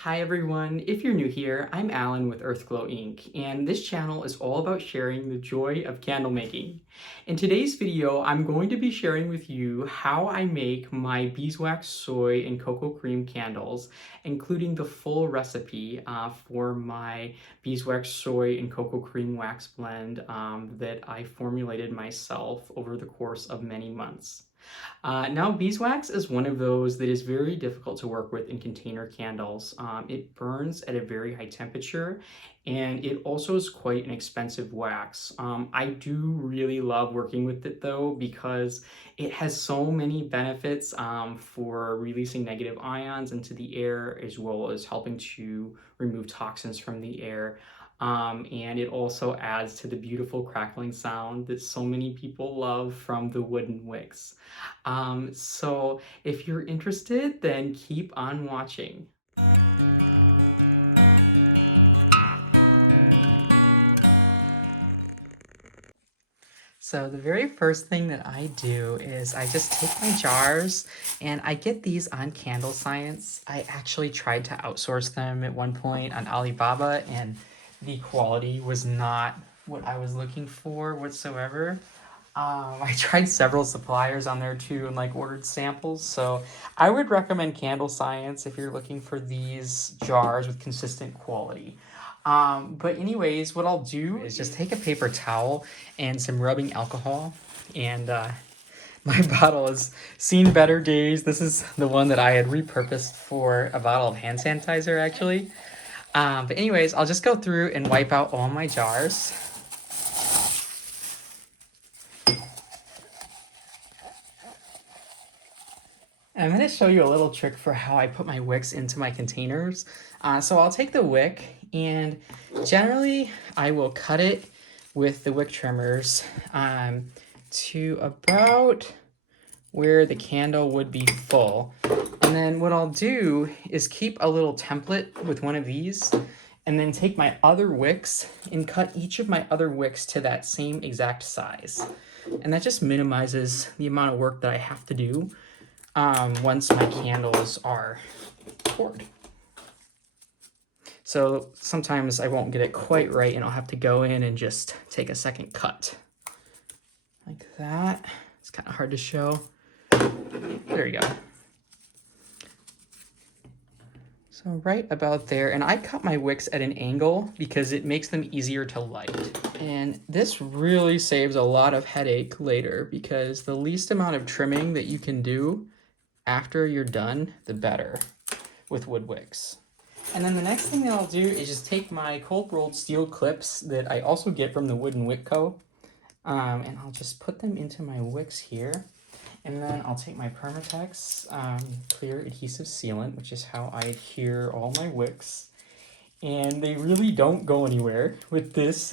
Hi everyone, if you're new here, I'm Allen with Earthglow Inc. and this channel is all about sharing the joy of candle making. In today's video, I'm going to be sharing with you how I make my beeswax, soy, and cocoa cream candles, including the full recipe for my beeswax, soy, and cocoa cream wax blend that I formulated myself over the course of many months. Now, beeswax is one of those that is very difficult to work with in container candles. It burns at a very high temperature, and it also is quite an expensive wax. I do really love working with it though, because it has so many benefits for releasing negative ions into the air, as well as helping to remove toxins from the air. And it also adds to the beautiful crackling sound that so many people love from the wooden wicks. So if you're interested, then keep on watching. So the very first thing that I do is I just take my jars, and I get these on Candle Science. I actually tried to outsource them at one point on Alibaba, and the quality was not what I was looking for whatsoever. I tried several suppliers on there too and ordered samples. So I would recommend Candle Science if you're looking for these jars with consistent quality. But anyways, what I'll do is just take a paper towel and some rubbing alcohol, and my bottle has seen better days. This is the one that I had repurposed for a bottle of hand sanitizer actually. But anyways, I'll just go through and wipe out all my jars. I'm going to show you a little trick for how I put my wicks into my containers. So I'll take the wick, and generally I will cut it with the wick trimmers to about where the candle would be full. And then what I'll do is keep a little template with one of these, and then take my other wicks and cut each of my other wicks to that same exact size. And that just minimizes the amount of work that I have to do once my candles are poured. So sometimes I won't get it quite right, and I'll have to go in and just take a second cut. Like that. It's kind of hard to show. There you go. So right about there, and I cut my wicks at an angle because it makes them easier to light. And this really saves a lot of headache later, because the least amount of trimming that you can do after you're done, the better with wood wicks. And then the next thing that I'll do is just take my cold rolled steel clips that I also get from the Wooden Wick Co. And I'll just put them into my wicks here. And then I'll take my Permatex clear adhesive sealant, which is how I adhere all my wicks. And they really don't go anywhere with this.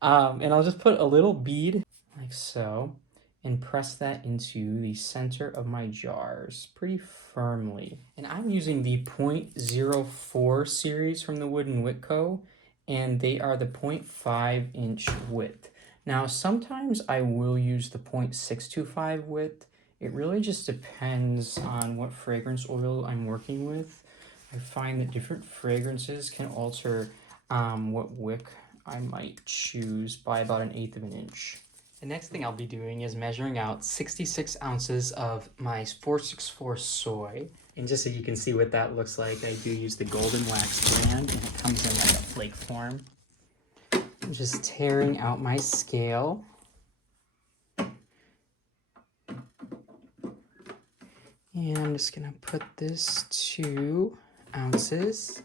And I'll just put a little bead like so, and press that into the center of my jars pretty firmly. And I'm using the 0.04 series from the Wooden Wick Co., and they are the 0.5 inch width. Now, sometimes I will use the 0.625 width. It really just depends on what fragrance oil I'm working with. I find that different fragrances can alter what wick I might choose by about 1/8 of an inch. The next thing I'll be doing is measuring out 66 ounces of my 464 soy. And just so you can see what that looks like, I do use the Golden Wax brand, and it comes in like a flake form. I'm just tearing out my scale. And I'm just gonna put this 2 ounces.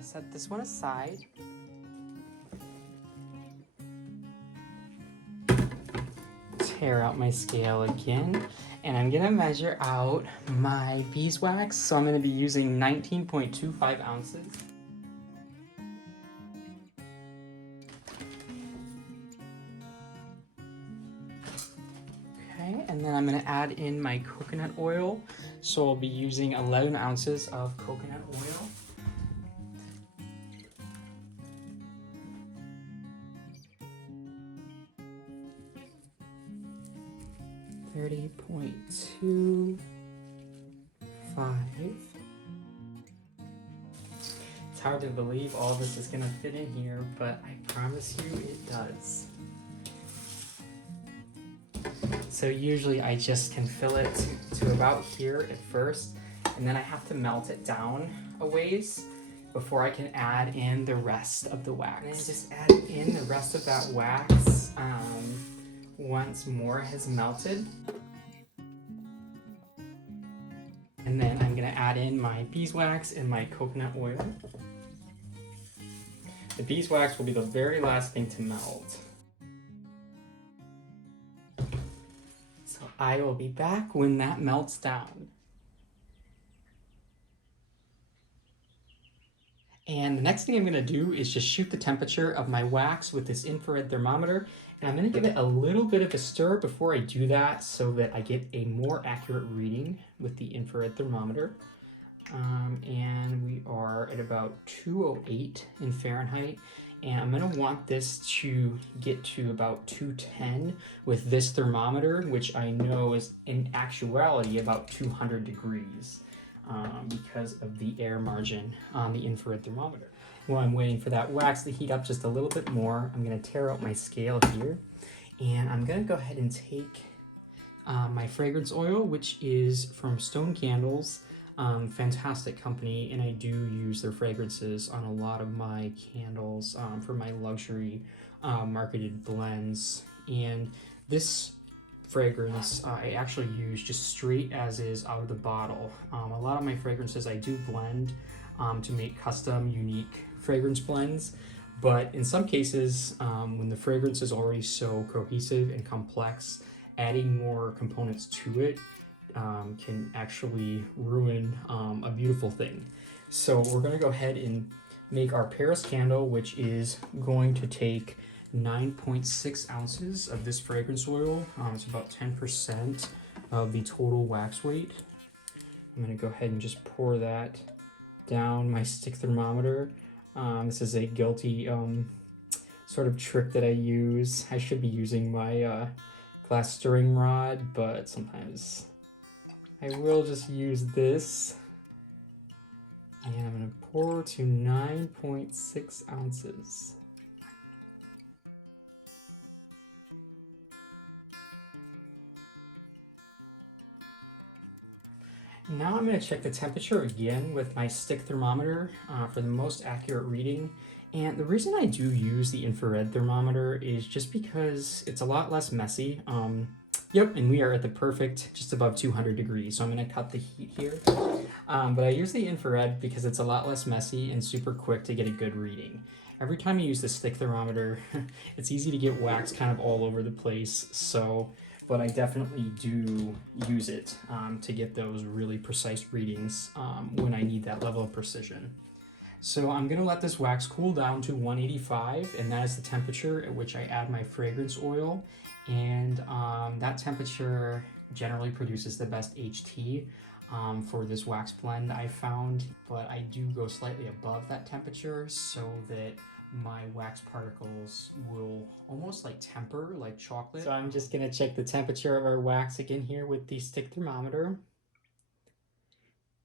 Set this one aside. Tear out my scale again, and I'm gonna measure out my beeswax. So I'm gonna be using 19.25 ounces. Okay, and then I'm gonna add in my coconut oil. So I'll be using 11 ounces of coconut oil. 30.25. It's hard to believe all this is gonna fit in here, but I promise you it does. So usually I just can fill it to about here at first, and then I have to melt it down a ways before I can add in the rest of the wax. And then just add in the rest of that wax once more has melted. And then I'm gonna add in my beeswax and my coconut oil. The beeswax will be the very last thing to melt. So I will be back when that melts down. And the next thing I'm gonna do is just shoot the temperature of my wax with this infrared thermometer. And I'm gonna give it a little bit of a stir before I do that so that I get a more accurate reading with the infrared thermometer. And we are at about 208 in Fahrenheit. And I'm gonna want this to get to about 210 with this thermometer, which I know is in actuality about 200 degrees. Because of the air margin on the infrared thermometer. While I'm waiting for that wax to heat up just a little bit more, I'm gonna tear out my scale here, and I'm gonna go ahead and take my fragrance oil, which is from Stone Candles, fantastic company, and I do use their fragrances on a lot of my candles for my luxury marketed blends. And this fragrance I actually use just straight as is out of the bottle. A lot of my fragrances I do blend to make custom unique fragrance blends, but in some cases when the fragrance is already so cohesive and complex, adding more components to it can actually ruin a beautiful thing. So we're going to go ahead and make our Paris candle, which is going to take 9.6 ounces of this fragrance oil. It's about 10% of the total wax weight. I'm going to go ahead and just pour that down my stick thermometer. This is a guilty sort of trick that I use. I should be using my glass stirring rod, but sometimes I will just use this. And I'm going to pour to 9.6 ounces. Now I'm going to check the temperature again with my stick thermometer for the most accurate reading. And the reason I do use the infrared thermometer is just because it's a lot less messy. Yep, and we are at the perfect, just above 200 degrees, so I'm going to cut the heat here. But I use the infrared because it's a lot less messy and super quick to get a good reading. Every time you use the stick thermometer, it's easy to get wax kind of all over the place, but I definitely do use it to get those really precise readings when I need that level of precision. So I'm going to let this wax cool down to 185, and that is the temperature at which I add my fragrance oil. And that temperature generally produces the best HT for this wax blend I found, but I do go slightly above that temperature so that my wax particles will almost like temper like chocolate. So I'm just gonna check the temperature of our wax again here with the stick thermometer.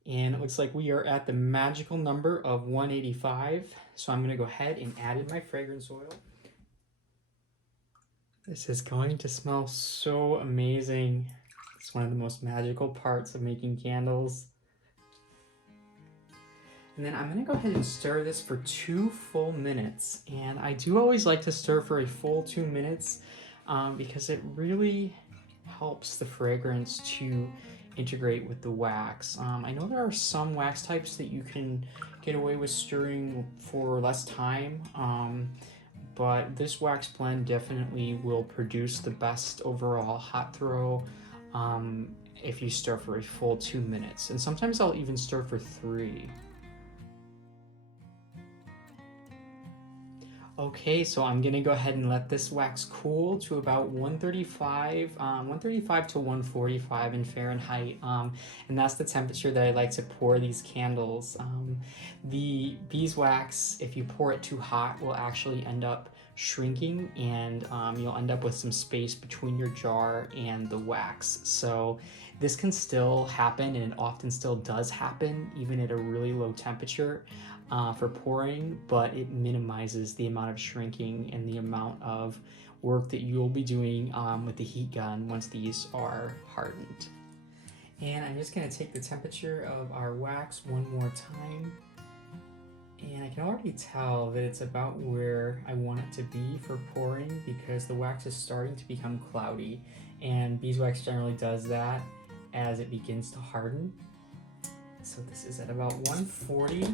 And it looks like we are at the magical number of 185. So I'm gonna go ahead and add in my fragrance oil. This is going to smell so amazing. It's one of the most magical parts of making candles. And then I'm gonna go ahead and stir this for 2 full minutes. And I do always like to stir for a full 2 minutes because it really helps the fragrance to integrate with the wax. I know there are some wax types that you can get away with stirring for less time, but this wax blend definitely will produce the best overall hot throw if you stir for a full 2 minutes. And sometimes I'll even stir for 3. Okay, so I'm gonna go ahead and let this wax cool to about 135 to 145 in Fahrenheit, and that's the temperature that I like to pour these candles. The beeswax, if you pour it too hot, will actually end up shrinking, and you'll end up with some space between your jar and the wax. So this can still happen, and it often still does happen, even at a really low temperature. For pouring, but it minimizes the amount of shrinking and the amount of work that you'll be doing with the heat gun once these are hardened. And I'm just going to take the temperature of our wax one more time, and I can already tell that it's about where I want it to be for pouring because the wax is starting to become cloudy, and beeswax generally does that as it begins to harden. So this is at about 140.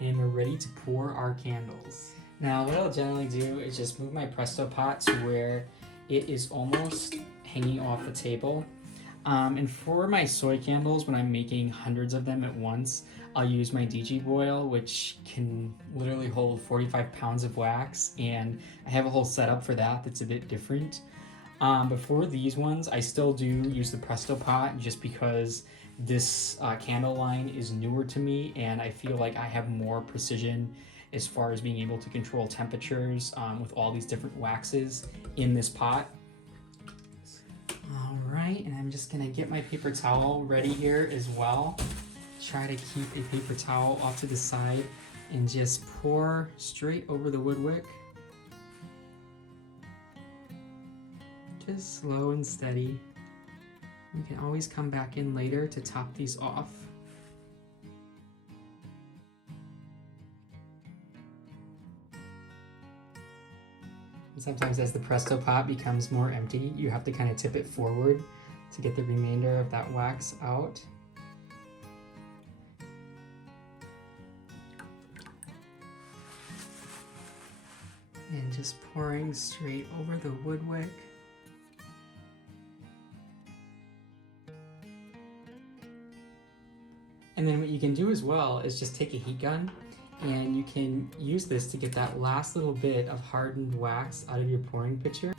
And we're ready to pour our candles. Now what I'll generally do is just move my Presto pot to where it is almost hanging off the table. And for my soy candles, when I'm making hundreds of them at once, I'll use my DG Boil, which can literally hold 45 pounds of wax, and I have a whole setup for that that's a bit different. But for these ones, I still do use the Presto pot just because this candle line is newer to me, and I feel like I have more precision as far as being able to control temperatures with all these different waxes in this pot. All right, and I'm just gonna get my paper towel ready here as well. Try to keep a paper towel off to the side and just pour straight over the wood wick. Just slow and steady. You can always come back in later to top these off. And sometimes as the Presto pot becomes more empty, you have to kind of tip it forward to get the remainder of that wax out. And just pouring straight over the wood wick. And then what you can do as well is just take a heat gun, and you can use this to get that last little bit of hardened wax out of your pouring pitcher.